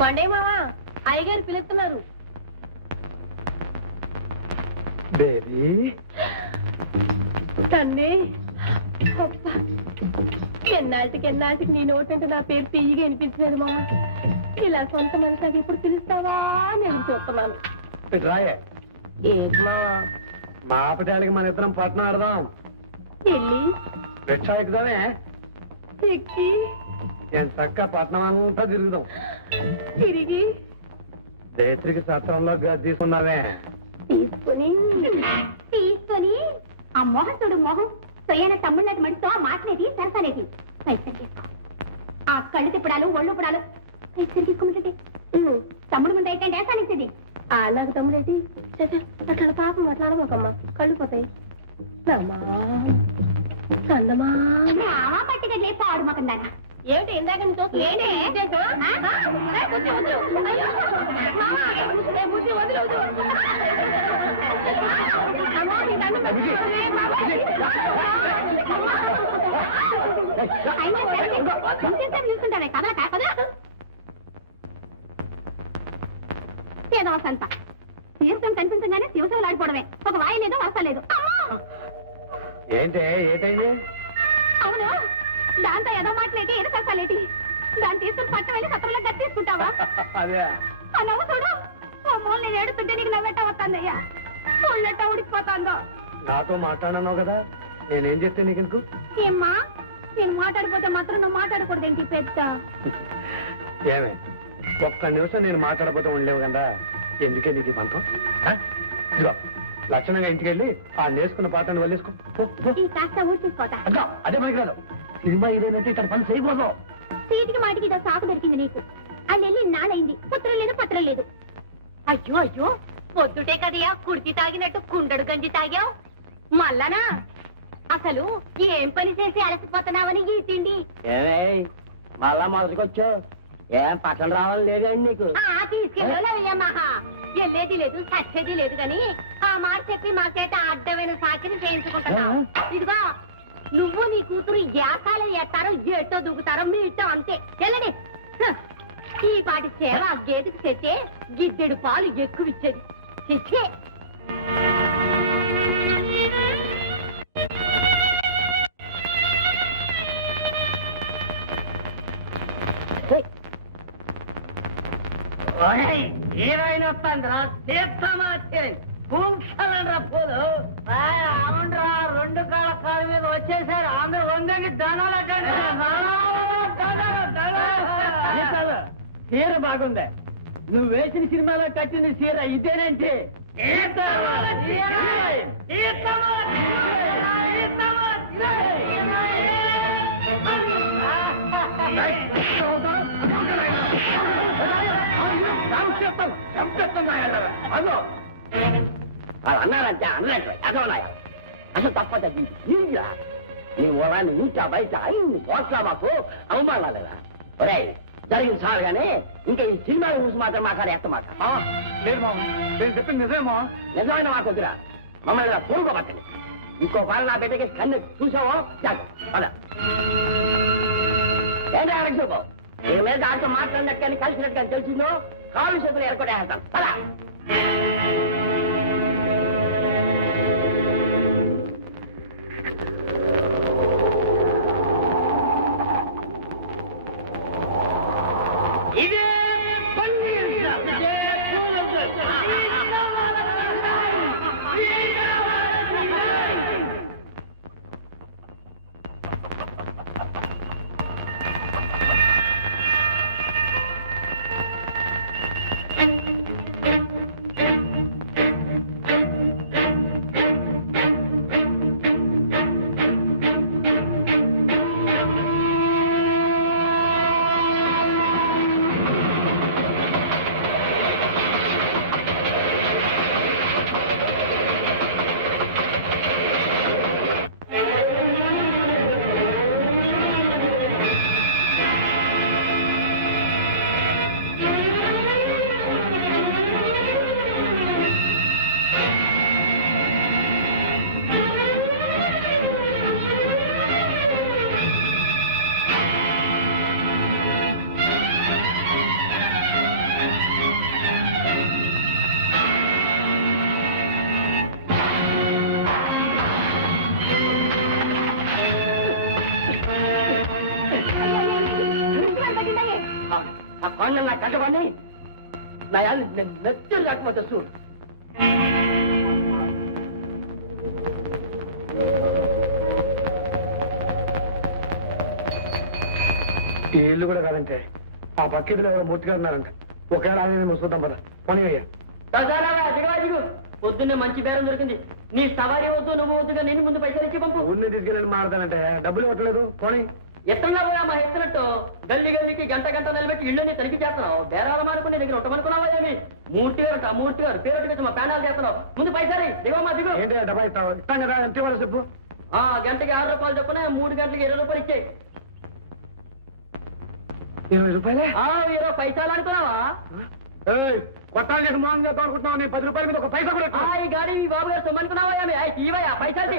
పండే మావా అయ్యగారు పిలుస్తున్నారు. బేబీ తన్నే ఎన్నాళ్ళకి నీ నోటంటే నా పేరు తీయగా అనిపించినది మావా. ఇలా సొంత మనిషి ఇప్పుడు పిలుస్తావా అని ఎదురు చూస్తున్నాను. రాయే ఏంటి మావా? మా ఆపటాలకి మన ఇద్దరం పట్నం ఆడదాం. వెళ్ళి రిక్షా ఎక్కుదామే. ఎక్కి నేను చక్క పట్నం అంతా తిరుగుదాం. తిరిగి దేత్రికి సత్రంలో గది తీసుకున్నావే. తీసుకొని ఆ మొహతుడు మొహం సొయ్యన తమ్ముళ్ళకి మడితో మాట్లాడేది సరసనేది ఆ కళ్ళు తిప్పడాలు ఒళ్ళు పుడాలు తీసుకుంటే తమ్ముడు ముందు అయితే వేసానిచ్చేది. నాకు తమ్ముడేంటి అట్లా పాపం మాట్లాడమోకమ్మా, కళ్ళు పోతాయి. పట్టిగట్లే పాడు మొక్కం దాకా ఏమిటి ఇందాక చూసుకుంటానే కదల కాకదా సంత తీర్థం కనిపించగానే శివశవులు ఆడిపోవడమే. ఒక వాయి లేదు వస్తా లేదు. ఏంటి ఏటైంది? అవును దాంతో ఏదో మాట్లాడి ఏదో కష్టాలేటి దాన్ని తీసుకుని పట్టు వెళ్ళి సత్రంలో గట్టి తీసుకుంటావా? అదే ఆ నవ్వు చూడు. ఓ మూల నేను ఏడుతుంటే నీకు నవ్వెట్ట వస్తుందయ్యా. చూళ్ళెట్ట ఉడికిపోతాందో. నాతో మాట్లాడను కదా, నేనేం చెప్తే నీకు? ఏమ్మా నేను మాట్లాడిపోతే మాత్రం నువ్వు మాట్లాడకూడదేంటి పెద్ద? ఏమే ఒక్క నిమిషం నేను మాట్లాడబోతే ఉండలేవు కదా, ఎందుకే నీకు పంతం? ఇదిగో లక్షణంగా ఇంటికి వెళ్ళి ఆ నేర్చుకున్న పాటను వల్లేసుకో. కాస్త ఊరి తీసుకోతా. అదే మనకి రాదు. సినిమా ఇదేనంటే ఇక్కడ పని చేయకూడదు. సీటికి మాటికి ఇదో సాకు దొరికింది నీకు. అది వెళ్ళి నాడైంది. పుత్రం లేదు పత్రం లేదు. అయ్యో అయ్యో పొద్దుటే కదయా కుడితి తాగినట్టు కుండడు గంజి తాగావు. మళ్ళనా అసలు ఏం పని చేసి అలసిపోతున్నావని ఈ తిండి మళ్ళా మొదటికొచ్చు. ఏం పక్కన రావాలి లేదండి నీకు? తీసుకెళ్ళమహా వెళ్ళేది లేదు సచ్చేది లేదు గాని ఆ మాట చెప్పి మా చేత అడ్డమైన సాకిని చేయించుకుంటున్నావు. ఇదిగో నువ్వు నీ కూతురు యాసాలు ఎత్తారో ఎట్టో దూకుతారో మీ ఇట్టో అంతే. వెళ్ళని ఈ పాటి సేవ ఆ గేదెకి తెచ్చే గిద్దెడు పాలు ఎక్కువ ఇచ్చేది. తెచ్చే హీరోయిన్ వస్తాందిరా తీర్థమాచారి పూంక్షలండ్రా పూలు. అవునరా రెండు కాళ్ళ కాళ్ళ మీద వచ్చేసారు అందరూ వందకి ధనాలు చీర బాగుంది. నువ్వు వేసిన సినిమాలో కట్టిన చీర ఇదేనంటే అన్నారంటే అన్నట్టు అదోనాయ అసలు తప్ప తగ్గింది నీరా నీ ఓరాన్ని నీచా బయట అన్ని పోట్లా మాకు అవమానాలేదా? ఒరే జరిగింది సార్ గానీ ఇంకా ఈ సినిమాల గురించి మాత్రం మాట్లాడే ఎత్తమాట లేదు మామ, నేను చెప్పింది నిజమేమో. నిజమైన మాకు వద్దురా, మమ్మల్ని పూరుకోబట్టండి. ఇంకో పాలు నా బిడ్డకి కన్ను చూసావో జాగ్రత్త. ఏంటి అడగ చూపు నీ మీద దాంతో మాట్లాడినట్టు కానీ కలిసినట్టు కానీ తెలిసిందో కాలు చేతులు ఎరకొట్టేస్తాను. పదా ఇదే కట్టవాడిని నా యాళ్ళు నెత్తులు రాకపోతే చూడు. ఈ ఇల్లు కూడా కాదంటే ఆ పక్కిదిలో ఎవరో మూర్తి గారు ఉన్నారంట. ఒకవేళ ఆయన చూద్దాం పద పని అయ్యా. దిగు పొద్దున్నే మంచి బేరం దొరికింది. నీ సవారీ వద్దు, నువ్వు వద్దుగా నేను ముందు పైసలు ఇచ్చి పంపు. ఊరిని తీసుకెళ్ళి మాడతానంటే డబ్బులు ఇవ్వట్లేదు. పోనీ ఎత్తన్నా పోయా మా ఎత్తినట్టు గల్లీ గల్లీకి గంట గంట నిలబెట్టి ఇళ్ళని తనిఖీ చేస్తున్నావు. బేరాల మానుకుని దగ్గర ఉండమనుకున్నావా ఏమి? మూర్తి గారు పేరు వచ్చి మా ప్యానాలు చేస్తున్నావు. ముందు పైసలు దిగమ్మా దిగు. ఏంటి డబ్బా ఇస్తావు? ఇస్తాం కదా, ఎంత ఇవ్వాలి చెప్పు. గంటకి 6 రూపాయలు చొప్పున 3 గంటలకి 20 రూపాయలు ఇచ్చాయి. 20 రూపాయలే? 20 పైసలు అనుకున్నావా? కొట్టాలు చేసి మోహన్ చేద్దాం అనుకుంటున్నావు. నీ 10 రూపాయల మీద ఒక పైసా కూడా ఎక్కువ. ఈ గాడి ఈ బాబు గారు సొమ్మనుకున్నావా ఏమి? తీవయ్యా పైసలు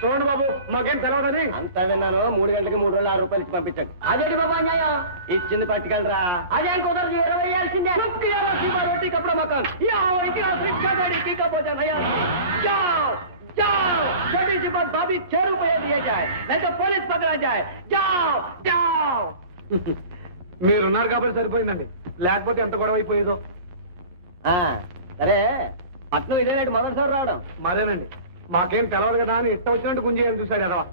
చూడండి బాబు, మాకేం తెలవదని. అంతా విన్నాను. 3 గంటలకి 3 రోజులు 6 రూపాయలు ఇచ్చి పంపించాడు. అదేంటి బాబా న్యాయం? ఇచ్చింది పట్టుకెళ్ళరా. అదేం కుదరదు, 20 వేయాల్సిందే. रोटी कपड़ा मकान का भोजन है। जाओ जाओ, छोटी सी बात भाभी 6 रुपये दिए जाए, नहीं तो पुलिस पकड़ा जाए। जाओ जाओ. మీరున్నారు కాబట్టి సరిపోయిందండి, లేకపోతే ఎంత గొడవ అయిపోయేదో. సరే, పట్నం ఇదేనాడు మొదటిసారి రావడం? మరేనండి, మాకేం తెలవదు కదా అని ఇష్టం వచ్చినట్టు గుంజేయాలి చూశాడు ఎదవా.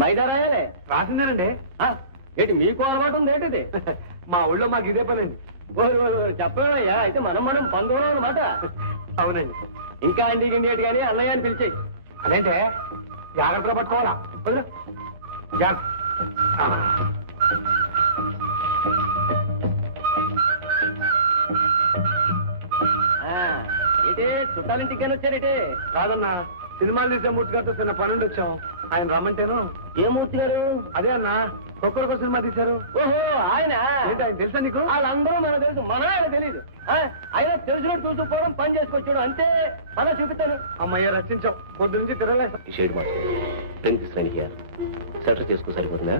మైదా రాయాలే రాసిందేనండి. ఏంటి మీకు అలవాటు ఉంది ఏంటిది? మా ఊళ్ళో మాకు ఇదే పనండి. చెప్పయ్యా, అయితే మనం బంధువులు అనమాట. అవునండి. ఇంకా ఇంటికి ఇండియట్ కానీ అన్నయ్య అని పిలిచేయి. అదేంటే జాగ్రత్తగా పట్టుకోవాలా? వదిలే. జాగ్రత్త. ఏంటి చుట్టాలింటికి వచ్చారేటి? కాదన్నా, సినిమాలు తీసే మూర్తి గారితో చిన్న పనుండి వచ్చాం. ఆయన రమ్మంటేను. ఏ మూర్తి గారు? అదే అన్నా, ఒక్కొక్క సినిమా తీశారు. ఓహో, ఆయన ఏంటి, ఆయన తెలుసా నీకు? వాళ్ళందరూ మనకు తెలుసు, మనం ఆయన తెలియదు. ఆయన తెలిసినట్టు చూసుకోవడం, పని చేసుకొచ్చాడు అంతే. మనం చూపిస్తాను. అమ్మయ్య, రచించాం. పొద్దు నుంచి తిరగలేదు. షేడ్ మాస్టర్ సెటర్ చేసుకో, సరిపోతుందా?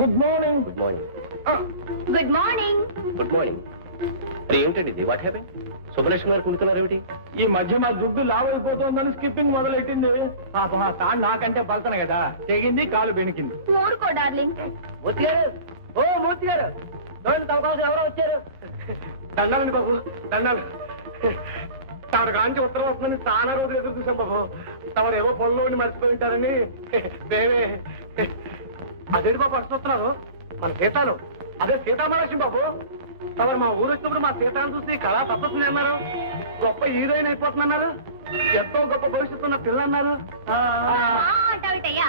Good morning. Good morning. Good morning. Good morning. అరే ఏమిటండి ఇది? What happen? సుబ్బలక్ష్మి గారు కుడుతున్నారు ఏమిటి? ఈ మధ్య మా దుడ్డు లావ్ అయిపోతుందని స్కిప్పింగ్ మొదలెట్టింది. పాపం ఆ తాను నాకంటే బలతన కదా, తెగింది, కాలు బెణికింది. ఊరుకో డార్లింగ్. మూర్తి గారు, ఓ మూర్తి గారు, చూడండి తమ కోసం ఎవరో వచ్చారు. దండాలండి బాబు, దండాలు. తమరు కాంచి ఉత్తరం వస్తుందని చాలా రోజులు ఎదురు చూసాం బాబు. తమరు ఏవో పొలంలో ఉండి మర్చిపోయి ఉంటారని మేమే. అదేంటి బాబు వస్తున్నారు? మన సీతాలు, అదే సీతామహాలక్ష్మి బాబు. తమరు మా ఊరు వచ్చినప్పుడు మా సీతాను చూసి కళా తప్పకుండా అన్నారు. గొప్ప హీరోయిన్ అయిపోతున్నారు, ఎంతో గొప్ప భవిష్యత్తు ఉన్న పిల్ల అన్నారు. అంటావిటయ్యా,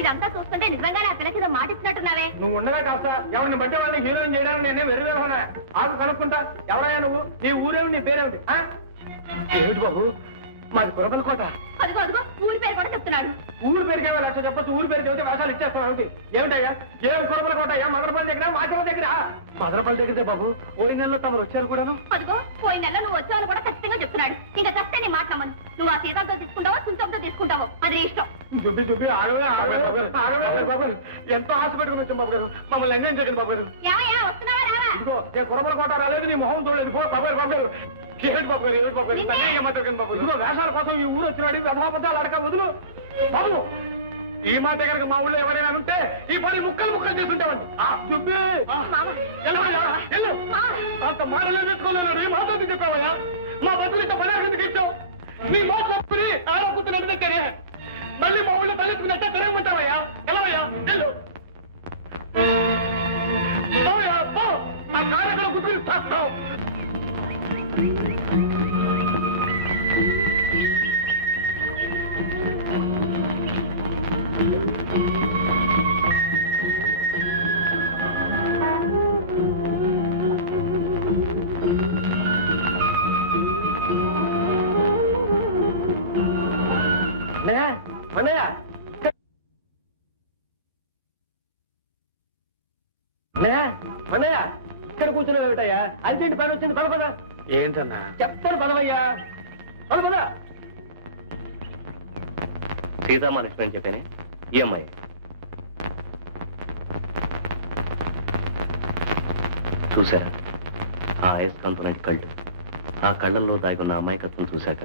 ఇదంతా చూస్తుంటే నిజంగానే ఆ పిల్లకి మాట ఇచ్చినట్టున్నావే. నువ్వు ఉండగా కాస్త ఎవరిని బట్టి వాళ్ళని హీరోయిన్ చేయడానికి నేనే వెరివేమన్నా ఆకు కనుక్కుంటా. ఎవరయ్యా నువ్వు? నీ ఊరేమి, నీ పేరేమిటి? ఏమిటి బాబు, మాది కురబలకోట. అదిగో అదిగో, ఊరి పేరు కూడా చెప్తున్నాడు. ఊరు పేరుకే లక్ష చెప్పచ్చు, ఊరి పేరు చెబితే వేషాలు ఇచ్చేస్తాం ఏమిటి? ఏమిటయ్యా, ఏం కురబలకోట అయ్యా? మదనపల్లి దగ్గర, మాచవరం దగ్గర. మదనపల్లి దగ్గరే బాబు. పోయిన నెలలో తమరు వచ్చారు కూడాను. అదిగో, పోయిన నెలలో నువ్వు వచ్చావని కూడా ఖచ్చితంగా చెప్తున్నాడు. ఇంకా చస్తే నీ మాట నమ్మను. నువ్వు ఆ సీతంతో తీసుకుంటావో చుంచంతో తీసుకుంటావో అది నీ ఇష్టం. దుబ్బి దుబ్బి ఆగవే బాబు. ఎంతో ఆశ పెట్టుకుని వచ్చాం బాబు గారు, మమ్మల్ని ఎంజాయ్ చేయండి బాబు గారు. ఏమయ్యా, వస్తున్నావా రావా? ఇదిగో, నేను కురబలకోట రాలేదు, నీ మొహం చూడలేదు. పో బాబు గారు, బాబు గారు. ఏమిటి బాబు గారు, ఏమిటి బాబు గారు? మాట్లాడుకుని బాబు. ఇదిగో, వేషాల కోసం ఈ ఊరు వచ్చినాడు, వ్యధమాబద్దాలు అడక వదులు బాబు. ఈ మాట కనుక మా ఊళ్ళో ఎవరైనా ఉంటే ఈ పని ముక్కలు ముక్కలు చేసుకుంటామండి. అంత మాటలు తెచ్చుకోలేను. ఈ మాట చెప్పావయ్యా? మా బతులు ఇంత పని అర్హతకి ఇచ్చావు. నీ మాట తప్పుని ఆరోపుతున్నట్టు దగ్గరే మళ్ళీ మా ఊళ్ళో తలెత్తుకున్నట్టే తిరగమంటావయ్యా? ఎలావయ్యా? వెళ్ళు. ఆ కార్యక్రమం గుర్తు చేస్తావు. ఇక్కడ కూర్చున్నావు ఏమిటయ్యా? అర్జెంట్ పని వచ్చింది, పద పద. ఏంటన్నా? చెప్తాను పదవయ్యా, పద పద. సీతామహాలక్ష్మి అని చెప్పానే, ఈ అమ్మాయి చూసారా? ఆ అయస్కాంతం లాంటి కళ్ళు, ఆ కళ్ళల్లో దాగున్న అమాయకత్వం చూశాక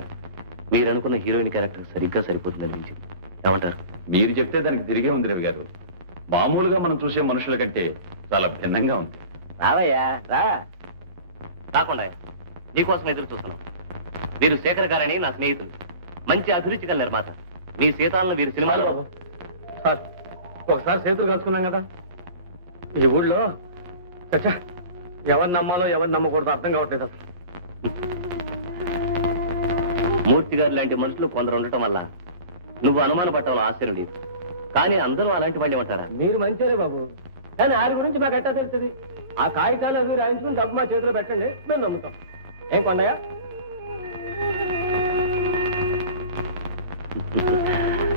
మీరనుకున్న హీరోయిన్ క్యారెక్టర్ సరిగ్గా సరిపోతుందనిపించింది. ఏమంటారు? మీరు చెప్తే దానికి తిరిగే ఉంది రవి గారు. మామూలుగా మనం చూసే మనుషుల కంటే చాలా భిన్నంగా ఉంది. రావయ్యా రా. రాకుండా నీకోసం ఎదురు చూస్తున్నాం. వీరు శేఖర్ గారని నా స్నేహితులు, మంచి అభిరుచి గల నిర్మాత. మీ సీతాలను వీరు సినిమాలో బాబు సార్, ఒకసారి చేతులు కలుసుకున్నాం కదా, ఈ ఊళ్ళో చచ్చా ఎవరిని నమ్మాలో ఎవరిని నమ్మకూడదో అర్థం కావట్లేదు అసలు. మూర్తి గారు లాంటి మనుషులు కొందరు ఉండటం వల్ల నువ్వు అనుమాన పట్టడం ఆశ్చర్యం లేదు. కానీ అందరూ అలాంటి వాళ్ళే ఉంటారా? మీరు మంచిదే బాబు, కానీ ఆయన గురించి మాకు ఎట్టా తెలుస్తుంది? ఆ కాగితాలు అవి రాయించుకుని డబ్బు మా చేతిలో పెట్టండి, మేము నమ్ముతాం. ఏం కొండయ్య?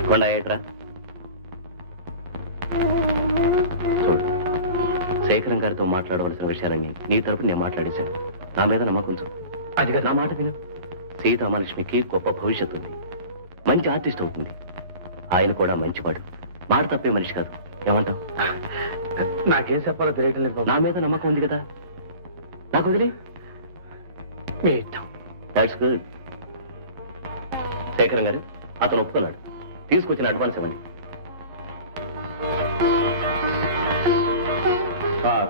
కొండ ఏట్రా చూడు, శేఖరం గారితో మాట్లాడవలసిన విషయాలన్నీ నీ తరపు నేను మాట్లాడేశాను. నా మీద నమ్మకం చూడు. అది నా మాట విను. సీతామహాలక్ష్మికి గొప్ప భవిష్యత్తు ఉంది, మంచి ఆర్టిస్ట్ అవుతుంది. ఆయన కూడా మంచివాడు, మాట తప్పే మనిషి కాదు. ఏమంటావు? నాకేం చెప్పాలో తెలియటం లేదు బాబు. నా మీద నమ్మకం ఉంది కదా, నాకు వదిలే. మీ ఇష్టం. That's good. శేఖరం గారు, అతను ఒప్పుకున్నాడు. తీసుకొచ్చిన అడ్వాన్స్ ఇవ్వండి.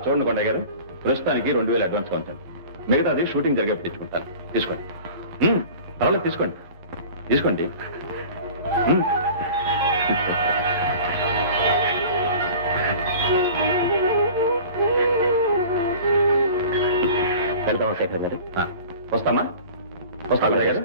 చూడండి కొండయ్య గారు, ప్రస్తుతానికి 2000 అడ్వాన్స్ ఉంచాను. మిగతాది షూటింగ్ జరిగేప్పుడు తెచ్చుకుంటాను. తీసుకోండి. పర్వాలేదు, తీసుకోండి తీసుకోండి. వెళ్దామా శేఖరం గారు? వస్తామా? వస్తా కొండయ్య గారు.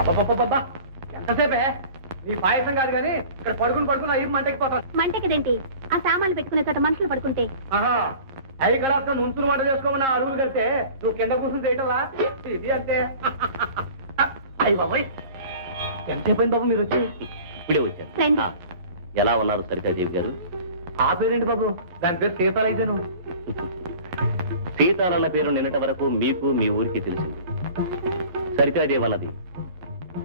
అబ్బబ్బబ్బబ్బా, ఎంతసేపే? నీ పాయసం కాదు కానీ ఇక్కడ పడుకుని అయ్యి మంటకి పోతాను. మంటకిదేంటి? ఆ సామాన్లు పెట్టుకునే చోట మనుషులు పడుకుంటే ఆహా, ఐదు కళాస్తో నుంచుని వంట చేసుకోమని అడుగులు కడితే నువ్వు కింద కూర్చుని చేయటంలా? ఇది అంతే. అయ్యి బాబోయ్, ఎంతసేపు అయింది బాబు మీరు వచ్చి? ఇప్పుడే వచ్చాను. రండి. ఎలా ఉన్నారు సరితాదేవి గారు? ఆ పేరేంటి బాబు? దాని పేరు సీతాలైతేను. సీతాలన్న పేరు నిన్నటి వరకు మీకు మీ ఊరికి తెలిసింది. సరితాదేవి అన్నది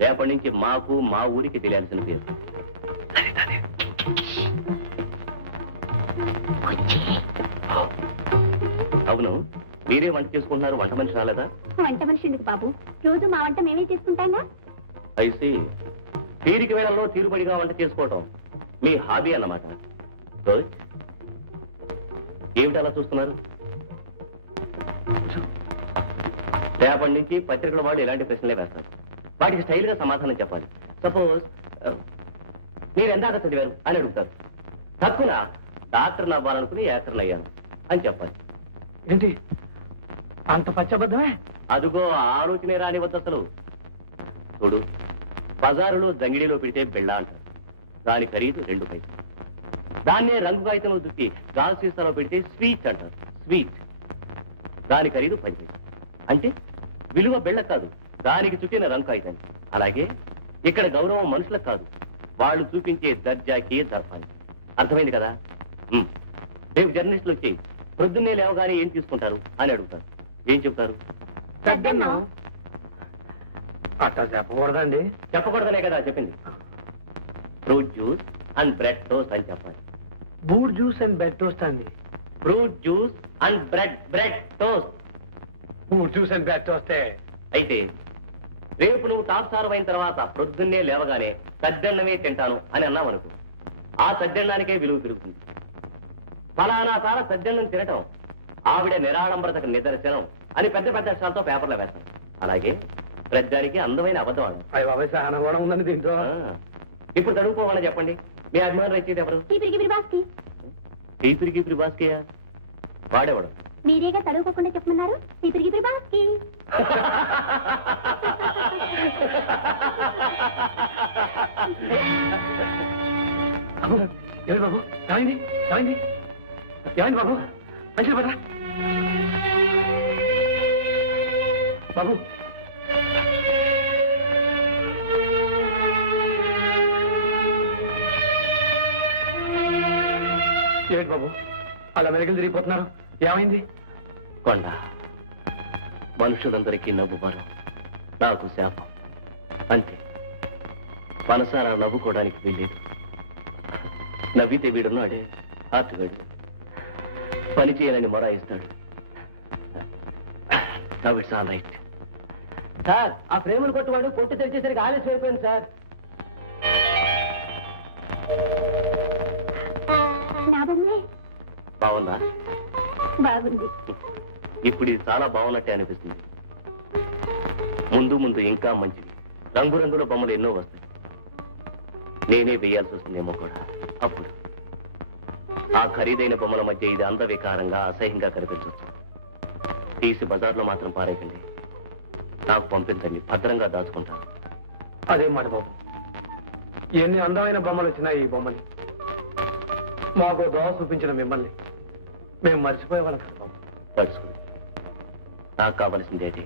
రేపటి నుంచి మాకు మా ఊరికి తెలియాల్సిన పేరు. అవును, మీరే వంట చేసుకుంటున్నారు, వంట మనిషి రాలేదా? వంట మనిషి ఎందుకు బాబు? రోజు మా వంట మేమే చేసుకుంటాంగా. అయితే తీరిక వేళల్లో తీరుబడిగా వంట చేసుకోవటం మీ హాబీ అన్నమాట. గుడ్. ఏమిటి అలా చూస్తున్నారు? రేపటి నుంచి పత్రికల వాళ్ళు ఇలాంటి ప్రశ్నలే వేస్తారు. వాటికి స్టైల్ గా సమాధానం చెప్పాలి. సపోజ్ మీరు ఎందాక చదివారు అని అడుగుతారు. తక్కువ డాక్టర్ని అవ్వాలనుకుని యాక్టర్ని అయ్యాను అని చెప్పాలి. ఏంటి అంత పచ్చబద్ధమే? అదుగో ఆలోచనే రాని వద్ద అసలు. చూడు, బజారులో జంగిడిలో పెడితే బిళ్ళ అంటారు, దాని ఖరీదు 2 పైసలు. దాన్నే రంగు కాగితంలో దుక్కి గాల్ సీసాలో పెడితే స్వీట్ అంటారు, స్వీట్. దాని ఖరీదు 10 పైసలు. అంటే విలువ బిళ్ళ కాదు, దానికి చుట్టిన రంగు కాగితం. అలాగే ఇక్కడ గౌరవం మనుషులకు కాదు, వాళ్ళు చూపించే దర్జాకి దర్పానికి. అర్థమైంది కదా? రేపు జర్నలిస్టులు వచ్చి ప్రొద్దున్నే లేవగానే ఏం తీసుకుంటారు అని అడుగుతారు. ఏం చెప్తారు? పెద్దన్నం. అట్లా చెప్పకూడదండి. చెప్పకూడదనే కదా చెప్పింది. Fruit juice and bread toast అని చెప్పాలి. బూడ్ జ్యూస్ అండ్ బెడ్ టోస్ట్ అండి. Fruit juice and bread toast. బూడ్ జ్యూస్ అండ్ బెడ్ టోస్టే. అయితే రేపు నువ్వు టాప్ స్టార్ అయిన తర్వాత ప్రొద్దున్నే లేవగానే సద్దన్నమే తింటాను అని అన్నావు అనుకో, ఆ సద్దన్నానికే విలువ పెరుగుతుంది. ఫలానా సార సద్దన్నం తినటం ఆవిడ నిరాడంబరతకు నిదర్శనం అని పెద్ద పెద్ద అక్షరాలతో పేపర్లో వేస్తాం. అలాగే ప్రజానికి అందమైన అబద్ధం ఆడు. అయ్య బాబాయ్, సహనం కూడా ఉందండి దీంట్లో. ఇప్పుడు చదువుకోవాలని చెప్పండి. మీ అభిమానులు వచ్చేది ఎవరు? టీపిరి బాస్కేయా? వాడేవాడు. మీరేగా చదువుకోకుండా చెప్పమన్నారు. తిరిగి బాస్కి. ఏమి బాబు, ఏమైంది? ఏమైంది? ఏమైంది బాబు? మంచిది పడరా బాబు. ఏంటి బాబు అలా మెరుగులు తిరిగిపోతున్నారు? ఏమైంది? కొండ మనుషులందరికీ నవ్వుబారు, నాకు శాపం అంతే. మనసారా నవ్వుకోవడానికి వెళ్ళేది. నవ్వితే వీడున్నాడే ఆర్టుగాడు, పని చేయాలని మొరాయిస్తాడు. Now it's all right. Sir ఆ ఫ్రేములు కొట్టువాడు కొట్టు తెరిచేసరికి ఆలస్యం అయిపోయింది సార్. లాభమే బాగుందా? బాగుంది. ఇప్పుడు ఇది చాలా బాగున్నట్టే అనిపిస్తుంది. ముందు ముందు ఇంకా మంచిది, రంగురంగుల బొమ్మలు ఎన్నో వస్తాయి. నేనే వేయాల్సి వస్తుందేమో కూడా. అప్పుడు ఆ ఖరీదైన బొమ్మల మధ్య ఇది అందవికారంగా అసహ్యంగా కనిపించవచ్చు. తీసి బజార్లో మాత్రం పారేకండి, నాకు పంపించండి, భద్రంగా దాచుకుంటాను. అదేం మాట బాబు, ఎన్ని అందమైన బొమ్మలు వచ్చినాయి ఈ బొమ్మని. మాకు దోవ చూపించిన మిమ్మల్ని మేము మర్చిపోయేవాళ్ళం కదా బాబు. పడుచుకుని నాకు కావలసింది ఏంటి?